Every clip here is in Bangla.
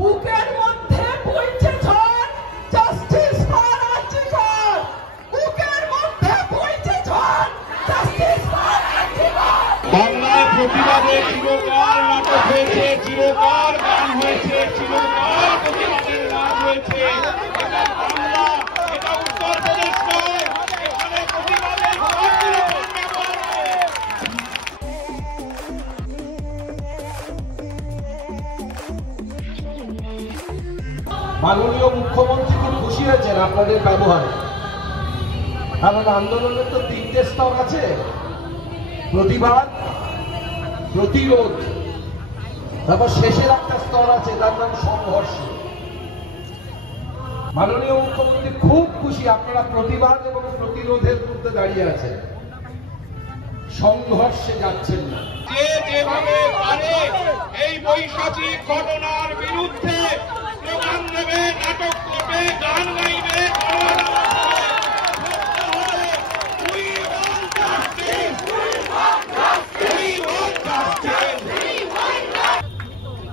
বুকের মধ্যে বইছে ঝড়, জাস্টিস ফর আর্জিকর। বুকের মধ্যে বইছে ঝড়, জাস্টিস ফর আর্জিকর। বাংলায় প্রতিবাদে চিরকাল নাটক হয়েছে, চিরকাল গান হয়েছে, চিরকাল প্রতিবাদের গান হয়েছে। এটা বাংলা, এটা উত্তরপ্রদেশ নয়, এখানে প্রতিবাদের মাননীয় মুখ্যমন্ত্রী খুব খুশি হয়েছেন আপনাদের ব্যবহারে। কারণ আন্দোলনের তো তিনটে স্তর আছে, প্রতিবাদ, প্রতিরোধ, তারপর শেষের একটা স্তর আছে তার নাম সংঘর্ষ। মাননীয় মুখ্যমন্ত্রী খুব খুশি আপনারা প্রতিবাদ এবং প্রতিরোধের মধ্যে দাঁড়িয়ে আছেন, সংঘর্ষে যাচ্ছেন না। যে যেভাবে পারে এই বৈশাখী ঘটনার বিরুদ্ধে স্লোগান দেবে, নাটক করবে, গান গাইবে,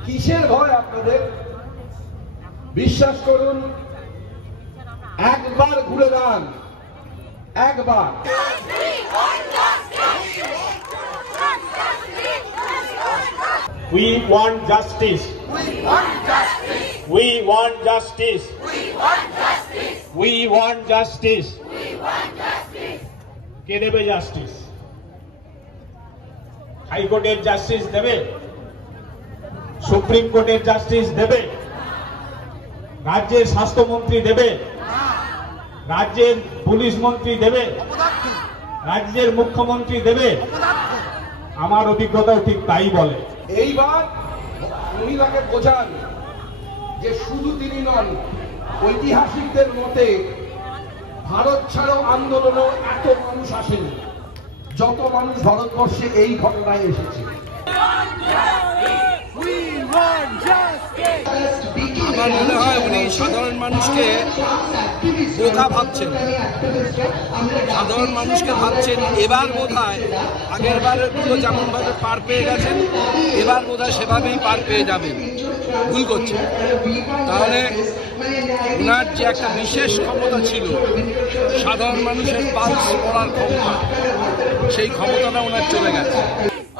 কিসের ভয় আপনাদের? বিশ্বাস করুন, একবার ঘুরে দাঁড়ান, একবার। We want justice. We want justice. We want justice. We want justice. কে দেবে জাস্টিস? হাইকোর্টের জাস্টিস দেবে? সুপ্রিম কোর্টের জাস্টিস দেবে? রাজ্যের স্বাস্থ্যমন্ত্রী দেবে? রাজ্যের পুলিশ মন্ত্রী দেবে? রাজ্যের মুখ্যমন্ত্রী দেবে? আমার অভিজ্ঞতাও ঠিক তাই বলে। এইবার উনি তাকে বোঝান যে শুধু তিনি নন, ঐতিহাসিকদের মতে ভারত ছাড়ো আন্দোলনে এত মানুষ আসেনি যত মানুষ ভারতবর্ষে এই ঘটনায় এসেছে। আমার মনে হয় উনি সাধারণ মানুষকে বোঝা ভাবছেন, সাধারণ মানুষকে ভাবছেন এবার বোধহয় আগের বারেরগুলো যেমনভাবে পার পেয়ে গেছেন এবার বোধহয় সেভাবেই পার পেয়ে যাবেন। ভুল করছেন। তাহলে ওনার যে একটা বিশেষ ক্ষমতা ছিল সাধারণ মানুষের পালস পড়ার ক্ষমতা, সেই ক্ষমতাটা ওনার চলে গেছে।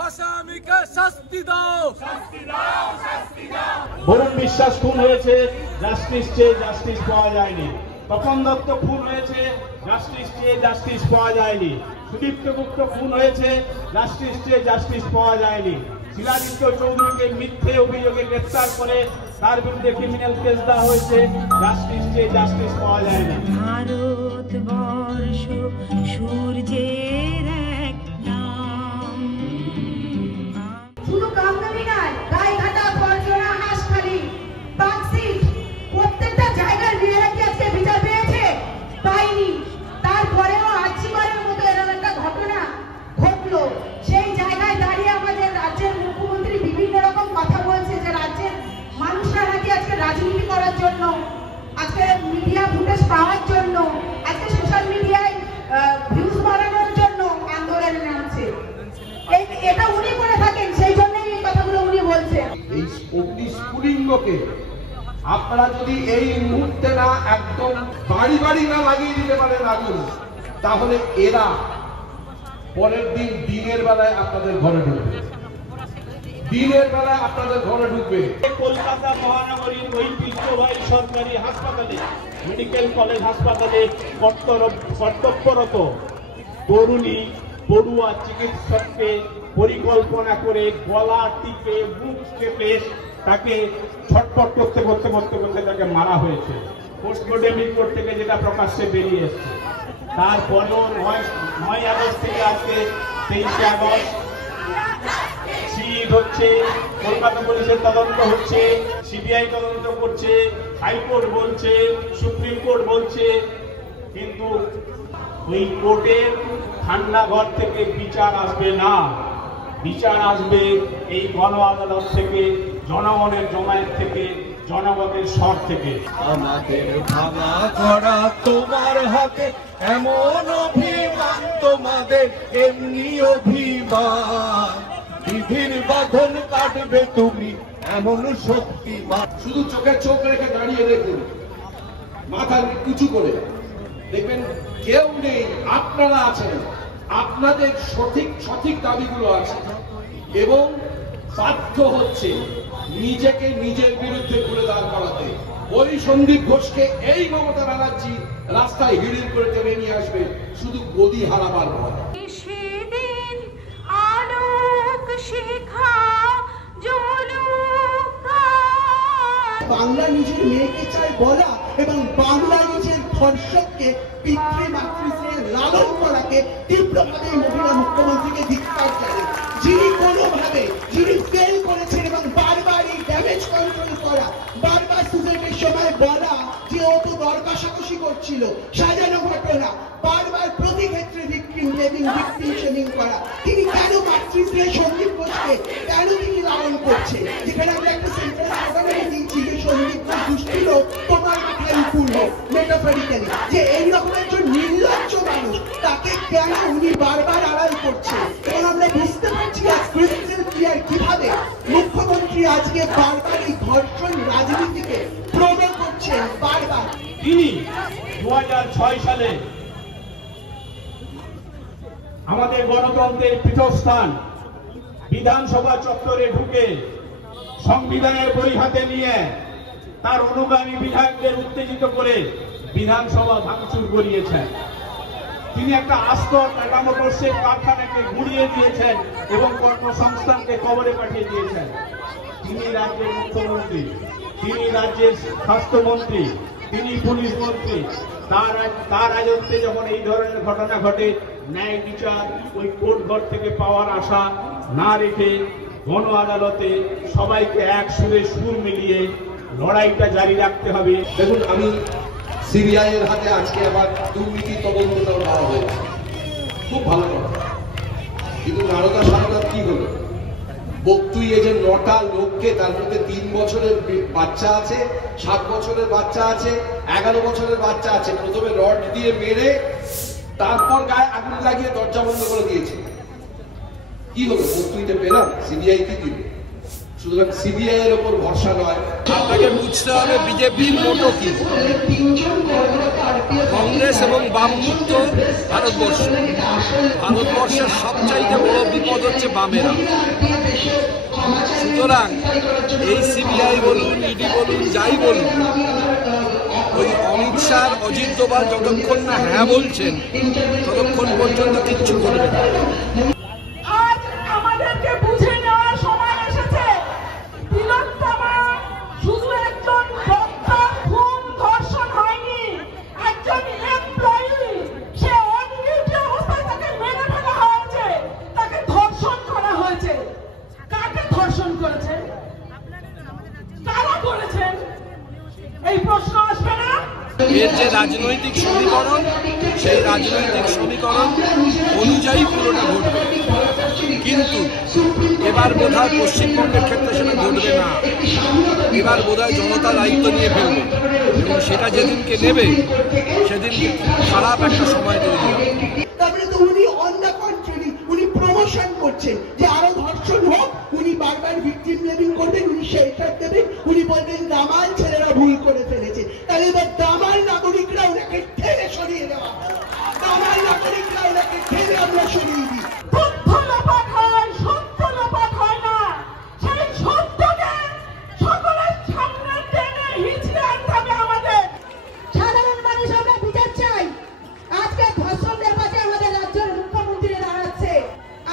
আসামিকে শাস্তি দাও, শাস্তি দাও, শাস্তি দাও। বরুণ বিশ্বাস খুন হয়েছে, জাস্টিস চেয়ে জাস্টিস পাওয়া যায়নি। তপন দত্ত খুন হয়েছে, জাস্টিস চেয়ে জাস্টিস পাওয়া যায়নি। সুদীপ্ত গুপ্ত খুন হয়েছে, জাস্টিস চেয়ে জাস্টিস পাওয়া যায়নি। শিলাদিত্য চৌধুরীকে মিথ্যে অভিযোগে গ্রেফতার করে তার বিরুদ্ধে ক্রিমিনাল কেস দেওয়া হয়েছে, জাস্টিস চেয়ে জাস্টিস পাওয়া যায়নি। ভারতবর্ষ সূর্যের এক নাম। শুধু কামদানি নয়, গাইঘাটা, বর্জনা, হাঁসখালি, পাকশিট প্রত্যেকটা জায়গায় মেয়েরা কি আজকে বিচার পেয়েছে? পায়নি। তারপরেও আর্জিকরের মতো এরকম একটা ঘটনা ঘটলো। সেই জায়গায় দাঁড়িয়ে আমাদের রাজ্যের মুখ্যমন্ত্রী বিভিন্ন রকম কথা বলছে যে রাজ্যের মানুষরা নাকি আজকে রাজনীতি করার জন্য, আজকে মিডিয়া ফুটেজ পাওয়ার জন্য, আজকে সোশ্যাল মিডিয়ায় ভিউজ বাড়ানোর জন্য আন্দোলনে নামছে। এটা উনি করে থাকেন, সেই জন্যই এই কথাগুলো উনি বলছেন। এই স্ফুলিঙ্গকে আপনারা যদি এই মুহূর্তে না একদম বাড়ি বাড়ি না লাগিয়ে দিতে পারেন আগুন, তাহলে এরা পরের দিন দিনের বেলায় আপনাদের ঘরে ঢুকবে, দিনের বেলায় আপনাদের ঘরে ঢুকবে। কলকাতা মহানগরীর ঐতিহ্যবাহী সরকারি হাসপাতালে, মেডিকেল কলেজ হাসপাতালে কর্তব্যরত তরুণী পড়ুয়া চিকিৎসককে পরিকল্পনা করে গলা টিপে বুক চেপে তাকে ছটফট করতে করতে করতে করতে তাকে মারা হয়েছে। পোস্টমর্টেম রিপোর্ট থেকে যেটা প্রকাশ্যে বেরিয়ে এসছে। তারপরেও 9 আগস্ট থেকে আজকে 23 আগস্ট সিট হচ্ছে, কলকাতা পুলিশের তদন্ত হচ্ছে, সিবিআই তদন্ত করছে, হাইকোর্ট বলছে, সুপ্রিম কোর্ট বলছে, কিন্তু ওই কোর্টের ঠান্ডা ঘর থেকে বিচার আসবে না। বিচার আসবে এই গণ আদালত থেকে, জনগণের জমায়েত থেকে, জনগণের স্বর থেকে। আমাদের ভাঙা করা তোমার হাতে, এমন অভিমান তোমাদের এমনি অভিমান, বিধির বাঁধন কাটবে তুমি এমন শক্তিমান। শুধু চোখে চোখ রেখে দাঁড়িয়ে দেখুন, মাথা উঁচু করে দেখবেন কেউ নেই, আপনারা আছেন, আপনাদের সঠিক সঠিক দাবিগুলো আছে এবং বাধ্য হচ্ছে নিজেকে নিজের বিরুদ্ধে ঘুরে দাঁড় করাতে। ওই সন্দীপ ঘোষকে এই মমতা ব্যানার্জি রাস্তায় হিড়ির করে টেনে নিয়ে আসবে শুধু গদি হারাবার ভয়। সেদিন আলোক শিখা জ্বলুকা। বাংলা নিজের মেয়েকে চায় বলা এবং বাংলা নিজের ধর্ষককে পিতৃমাতৃশ্রেয় লালন করাকে তীব্রভাবে মহিলা মুখ্যমন্ত্রীকে ধিক্কার জানায়, যিনি কোনোভাবে যিনি ফেল করেছেন এবং বারবার এই ড্যামেজ কন্ট্রোল করা, বারবার সুযোগের সময় বলা যে ও তো দর কষাকষি করছিল, সাজানো ঘটনা, বারবার প্রতি ক্ষেত্রে ভিকটিম ব্লেমিং, ভিকটিম শেমিং করা। তিনি কেন মাতৃশ্রেয় সন্দীপ ঘোষকে কেন তিনি লালন করছে? যেখানে আমরা একটা সেন্ট্রাল অর্গানাইজে দিচ্ছি যে সন্দীপ ঘোষ দুষ্টি লোক, তোমার মাথায় উপুর হোক, মেটাফরিক্যালি, যে এইরকম একজন নির্লজ্জ মানুষ তাকে কেন উনি বারবার আড়াল করছে? এবং আমরা বুঝতে পারছি ক্রিস্টাল ক্লিয়ার কিভাবে মুখ্যমন্ত্রী আজকে বারবার এই ধর্ষণ রাজনীতিকে প্রমোট করছেন বারবার। তিনি 2006 সালে আমাদের গণতন্ত্রের পীঠস্থান বিধানসভা চত্বরে ঢুকে সংবিধানের বই হাতে নিয়ে তার অনুগামী বিধায়কদের উত্তেজিত করে বিধানসভা ভাঙচুর করিয়েছেন। তিনি একটা আস্ত টাটা মোটরসের কারখানাকে গুড়িয়ে দিয়েছেন এবং কর্মসংস্থানকে কবরে পাঠিয়ে দিয়েছেন। তিনি রাজ্যের মুখ্যমন্ত্রী, তিনি রাজ্যের স্বাস্থ্যমন্ত্রী, তিনি পুলিশ মন্ত্রী। তার রাজত্বে যখন এই ধরনের ঘটনা ঘটে, ন্যায় বিচার ওই কোর্ট ঘর থেকে পাওয়ার আশা না রেখে গণ আদালতে সবাইকে এক সুরে সুর মিলিয়ে লড়াইটা জারি রাখতে হবে। দেখুন, আমি সিবিআই এর হাতে আজকে আবার দুর্নীতি তদন্তটাও দেওয়া হয়েছে, খুব ভালো কথা। কিন্তু নারদা সারদা কি হলো? বক্তুইয়ে যে 9টা লোককে, তার মধ্যে 3 বছরের বাচ্চা আছে, 7 বছরের বাচ্চা আছে, 11 বছরের বাচ্চা আছে, প্রথমে রড দিয়ে মেরে তারপর গায়ে আগুন লাগিয়ে দরজা বন্ধ করে দিয়েছে। কি হলো? বক্তুইতে পেলাম, সিবিআই কি দিল? সুতরাং সিবিআই এর উপর ভরসা নয়। আপনাকে বুঝতে হবে বিজেপির মোটো কি। কংগ্রেস এবং বাম মুক্ত ভারতবর্ষ, ভারতবর্ষের সবচাইতে বড় বিপদ হচ্ছে বামেরা। সুতরাং এই সিবিআই বলুন, ইডি বলুন, যাই বলুন, ওই অমিত শাহ, অজিত দোভাল যতক্ষণ না হ্যাঁ বলছেন ততক্ষণ পর্যন্ত কিচ্ছু করবে না। আজ আমাদেরকে বুঝে নেওয়ার সময় এসেছে। তিলোত্তমা শুধু একজন বক্তা, খুন ধর্ষণ হয়নি, একজন এমপ্লয়ি। সে অন ডিউটি অবস্থায় তাকে মেরে ফেলা হয়েছে, তাকে ধর্ষণ করা হয়েছে। কাকে ধর্ষণ করেছেন? কারা করেছেন? এই প্রশ্ন আসবে না? এর যে রাজনৈতিক সমীকরণ, সেই রাজনৈতিক সমীকরণ অনুযায়ী পুরোটা ঘটবে। কিন্তু এবার বোধহয় পশ্চিমবঙ্গের ক্ষেত্রে সেটা ঘটবে না। এবার বোধহয় জনতা দায়িত্ব নিয়ে ফেলবে এবং সেটা যেদিনকে নেবে সেদিন খারাপ একটা সময় তৈরি হবে। তারপরে তো উনি অন দ্য কন্ট্রারি উনি প্রমোশন করছেন যে আরো ধর্ষণ হোক, উনি বারবার ভিকটিম ব্লেমিং করবেন, উনি শেল্টার দেবেন, উনি বলবেন দামাল ছেলেরা ভুল করে ফেলেছে। তাহলে এবার দামাল নাগরিকরা ওনাকে ঠেলে সরিয়ে দেওয়া, দামাল নাগরিকরা ওনাকে ঠেলে আমরা সরিয়ে দিই। তথ্য লোপাট হয়, সত্য লোপাট হয় না। সেই সত্যকে সকলের সামনে টেনে হিঁচড়ে আনতে হবে আমাদের। সাধারণ মানুষ আমরা বিচার চাই। আজকে ধর্ষণদের পাশে আমাদের রাজ্যের মুখ্যমন্ত্রী দাঁড়াচ্ছে।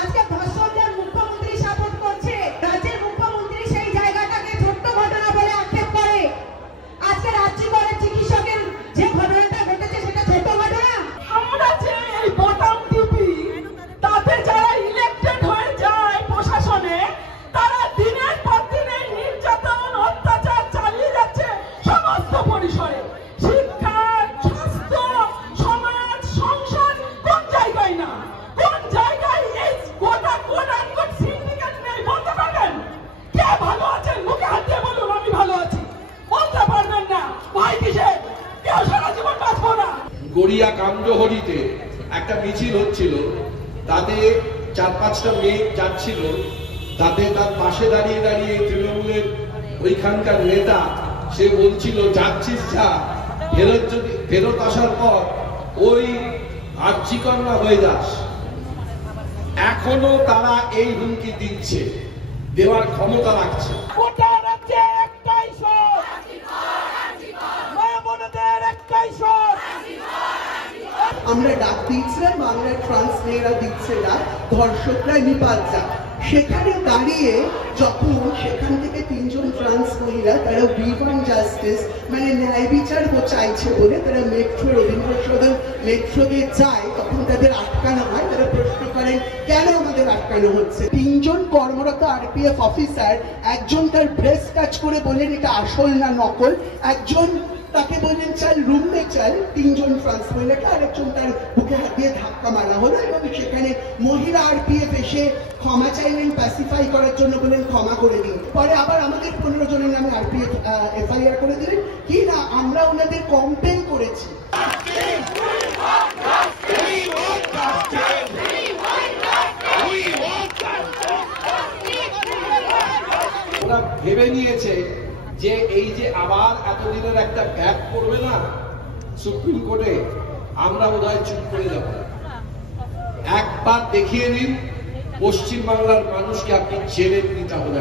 আজকে ধর্ষণদের মুখ্যমন্ত্রী সাপোর্ট করছে। রাজ্যের মুখ্যমন্ত্রী সেই জায়গাটাকে ছোট্ট ঘটনা বলে আক্ষেপ করে। আজকে রাজ্যের চিকিৎসকের যে ঘটনাটা ঘটেছে সেটা ছোট ঘটনা। আমরা যে এই বটাম টিপি, তাতে যারা ইলেক্টেড হয়ে যায় প্রশাসনে, তারা দিনের পর দিন নির্যাতন, অত্যাচার চালিয়ে যাচ্ছে সমস্ত পরিসরে। শিক্ষা, স্বাস্থ্য, সমাজ, সংসার, কোন জায়গায় না, কোন জায়গায় এই গোটা কোট সিন্ডিকেট নেই? বলতে পারবেন কে ভালো আছেন? মুখে হাত দিয়ে বলুন আমি ভালো আছি। বলতে পারবেন না, ভাই কিসের? কেউ সারা জীবন বাঁচবো না। গড়িয়া কাণ্ডহরিতে একটা মিছিল হচ্ছিল, তাতে 4-5টা মেয়ে যাচ্ছিল, তাতে তার পাশে দাঁড়িয়ে দাঁড়িয়ে তৃণমূলের ওইখানকার নেতা সে বলছিল যাচ্ছিস যা, ফেরত আসার পর ওই আর্যিকন্যা হয়ে যাস। এখনো তারা এই হুমকি দিচ্ছে, দেওয়ার ক্ষমতা রাখছে। আমরা ডাক দিচ্ছিলাম, বাংলার ট্রান্স মেয়েরা দিচ্ছে না, ধর্ষকরা নিপাত যাক। সেখানে দাঁড়িয়ে যখন সেখান থেকে 3 জন ট্রান্স মহিলা তারা উই ওয়ান্ট জাস্টিস মানে ন্যায় বিচার চাইছে বলে তারা মেট্রো রবীন্দ্র সদন মেট্রোতে যায়, তখন তাদের আটকানো হয়। তারা প্রশ্ন করেন কেন আমাদের আটকানো হচ্ছে। 3 জন কর্মরত আরপিএফ অফিসার, একজন তার ব্রেস্ট টাচ করে বলেন এটা আসল না নকল, একজন তাকে বললেন চল রুমে চল, 3 জন ট্রান্স মহিলাকে, আরেকজন তার বুকে হাত দিয়ে ধাক্কা মারা হলো এবং সেখানে মহিলা আরপিএফ এসে ক্ষমা চাইলেন, প্যাসিফাই করার জন্য বললেন ক্ষমা করে দিন। পরে আবার আমাদের 15 জনের নামে আরপিএফ এফআইআর করে দিলেন কি না আমরা ওনাদের কমপ্লেন করেছি। ওরা ভেবে নিয়েছে যে এই যে আবার এতদিনের একটা ব্যাক করবে না সুপ্রিম কোর্টে, আমরা বোধহয় চুপ করে যাব। একবার দেখিয়ে দিন পশ্চিম বাংলার মানুষকে আপনি জেলে নিতে হবে।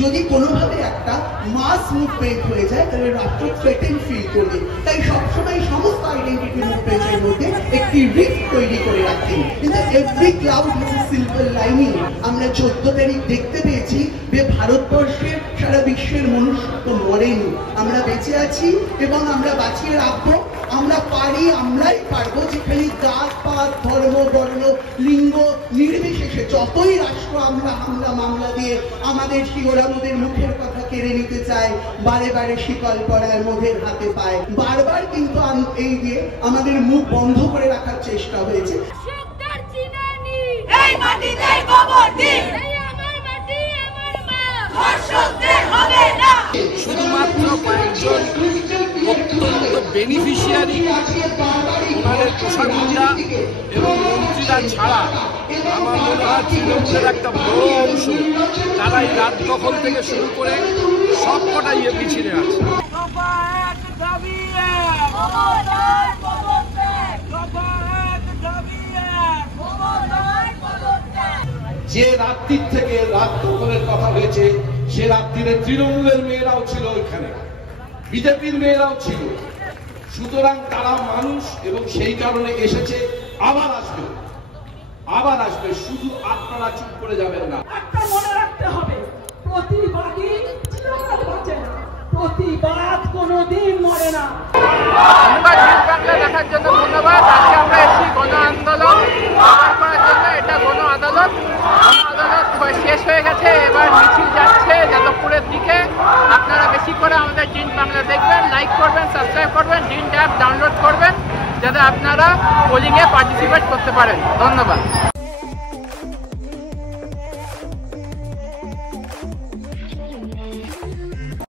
যদি কোনোভাবে একটা মাস মুভমেন্ট হয়ে যায় তাহলে রাষ্ট্র থ্রেটেন ফিল করবে, তাই সবসময় সমস্ত আইডেন্টিটি মুভমেন্টের মধ্যে একটি রিফট তৈরি করে রাখেন। কিন্তু every cloud has a silver lining. আমরা 14 তারিখ দেখতে পেয়েছি যে ভারতবর্ষের সারা বিশ্বের মনুষ্যত্ব মরেনি, আমরা বেঁচে আছি এবং আমরা বাঁচিয়ে রাখবো। আমরা পারি, আমরাই পারবো। যেখানে জাত পাত ধর্ম বর্ণ লিঙ্গ নির্বিশেষে যতই রাষ্ট্র আমরা হামলা মামলা দিয়ে আমাদের শিবরামদের মুখের কথা কেড়ে নিতে চায়, বারে বারে শিকল পরায় মোদের হাতে পায়, বারবার কিন্তু এই দিয়ে আমাদের মুখ বন্ধ করে রাখার চেষ্টা হয়েছে। শুধুমাত্র কয়েকজন অত্যন্ত বেনিফিশিয়ারি ওনাদের প্রশাসনরা এবং মন্ত্রীরা ছাড়া আমার মনে হয় তৃণমূলের একটা বড় অংশ তারা এই রাত দখল থেকে শুরু করে সব কটাই পিছিয়ে আছে। যে রাত্রির থেকে রাত দখলের কথা হয়েছে সে রাত্রিরে তৃণমূলের মেয়েরাও ছিল ওইখানে, বিজেপির মেয়েরাও ছিল। সুতরাং তারা মানুষ এবং সেই কারণে এসেছে, আবার আসবে। শুধু আপনারা চুপ করে যাবেন না। একটা মনে রাখতে হবে, প্রতিবাদী চিরকাল বাঁচে না, প্রতিবাদ কোনোদিন মরে না। বাংলা দেখার জন্য ধন্যবাদ। আজকে আমরা এসেছি গণ আন্দোলন করার জন্য। এটা গণ আদালত শেষ হয়ে গেছে, এবার মিছিল যাচ্ছে যাদবপুরের দিকে। আপনারা বেশি করে আমাদের ডিন বাংলা দেখবেন, লাইক করবেন, সাবস্ক্রাইব করবেন, ডিন অ্যাপ ডাউনলোড করবেন যাতে আপনারা পোলিংয়ে পার্টিসিপেট করতে পারেন। ধন্যবাদ।